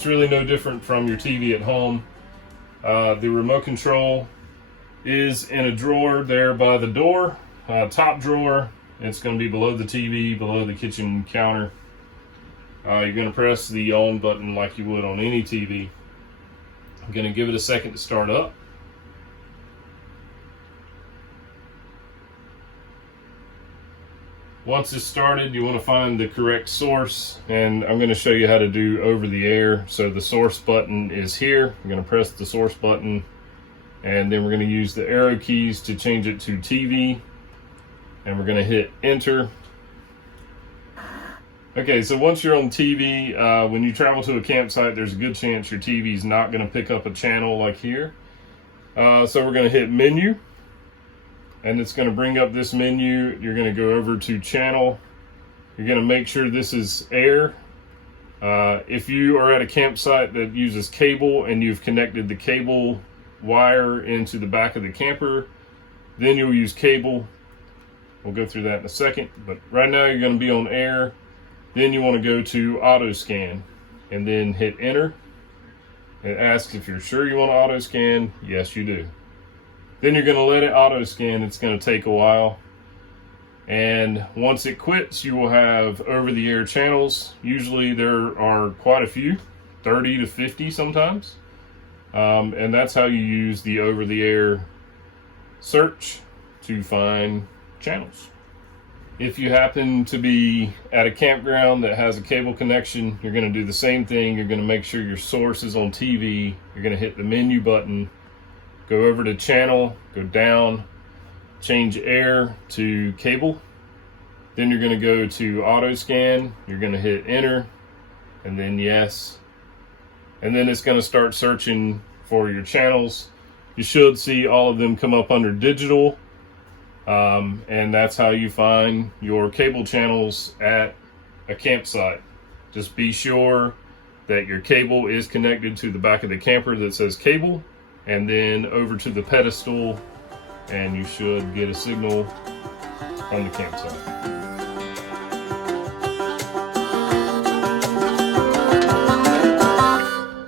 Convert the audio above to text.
it's really no different from your TV at home. The remote control is in a drawer there by the door, top drawer. It's going to be below the TV, below the kitchen counter. You're going to press the on button like you would on any TV. I'm going to give it a second to start up. Once it's started, you want to find the correct source, and I'm going to show you how to do over the air. So the source button is here. I'm going to press the source button, and then we're going to use the arrow keys to change it to TV, and we're going to hit enter. Okay, so once you're on TV, when you travel to a campsite, there's a good chance your TV is not going to pick up a channel like here. So we're going to hit menu, and it's going to bring up this menu. You're going to go over to channel. You're going to make sure this is air. If you are at a campsite that uses cable and you've connected the cable wire into the back of the camper, then you'll use cable. We'll go through that in a second, but right now you're going to be on air. Then you want to go to auto scan and then hit enter. It asks if you're sure you want to auto scan. Yes, you do. Then you're going to let it auto scan. It's going to take a while. And once it quits, you will have over the air channels. Usually there are quite a few, 30 to 50 sometimes. And that's how you use the over the air search to find channels. If you happen to be at a campground that has a cable connection, you're going to do the same thing. You're going to make sure your source is on TV. You're going to hit the menu button, go over to channel, go down, change air to cable. Then you're going to go to auto scan. You're going to hit enter and then yes. And then it's going to start searching for your channels. You should see all of them come up under digital. And that's how you find your cable channels at a campsite. Just be sure that your cable is connected to the back of the camper that says cable, and then over to the pedestal, and you should get a signal on the campsite.